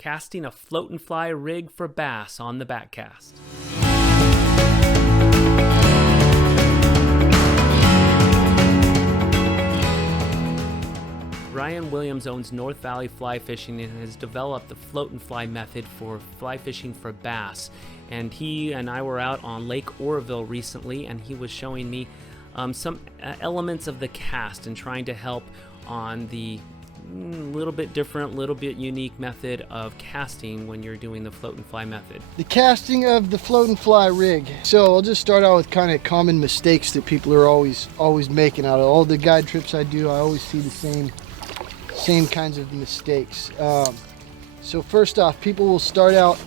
casting a float and fly rig for bass on the Backcast. Ryan Williams owns North Valley Fly Fishing and has developed the float and fly method for fly fishing for bass. And he and I were out on Lake Oroville recently, and he was showing me some elements of the cast and trying to help on the little bit different, little bit unique method of casting when you're doing the float and fly method. The casting of the float and fly rig. So I'll just start out with kind of common mistakes that people are always making. Out of all the guide trips I do, I always see the same kinds of mistakes. So first off, people will start out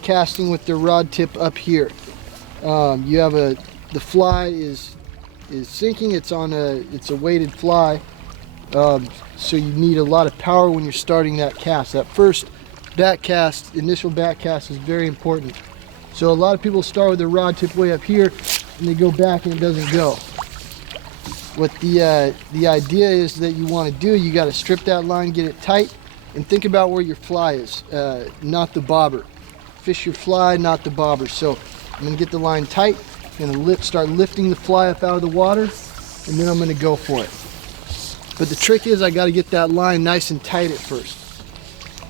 casting with their rod tip up here. You have the fly is sinking. It's a weighted fly. So you need a lot of power when you're starting that cast. That first back cast, initial back cast, is very important. So a lot of people start with their rod tip way up here and they go back and it doesn't go. What the idea is that you want to do, you got to strip that line, get it tight, and think about where your fly is, not the bobber. Fish your fly, not the bobber. So I'm going to get the line tight, I'm going to start lifting the fly up out of the water, and then I'm going to go for it. But the trick is I got to get that line nice and tight at first.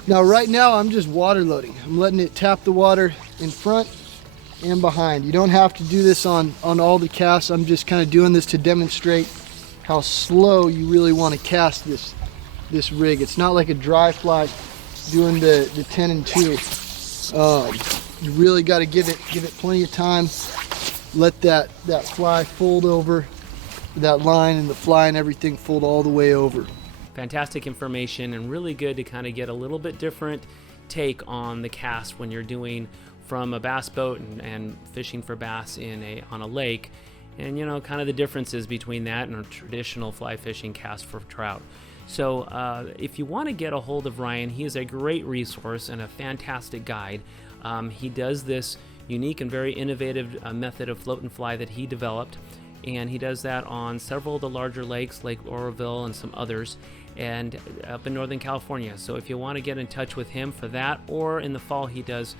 Now right now I'm just water loading. I'm letting it tap the water in front and behind. You don't have to do this on all the casts. I'm just kind of doing this to demonstrate how slow you really want to cast this rig. It's not like a dry fly doing the 10 and 2. You really got to give it plenty of time. Let that fly fold over, that line and the fly and everything fold all the way over. Fantastic information, and really good to kind of get a little bit different take on the cast when you're doing from a bass boat and fishing for bass on a lake, and kind of the differences between that and a traditional fly fishing cast for trout. So if you want to get a hold of Ryan, he is a great resource and a fantastic guide. He does this unique and very innovative method of float and fly that he developed, and he does that on several of the larger lakes, Lake Oroville and some others, and up in Northern California. So if you want to get in touch with him for that, or in the fall he does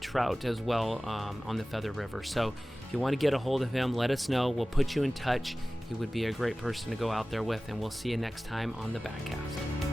trout as well on the Feather River. So if you want to get a hold of him, let us know. We'll put you in touch. He would be a great person to go out there with, and we'll see you next time on the Backcast.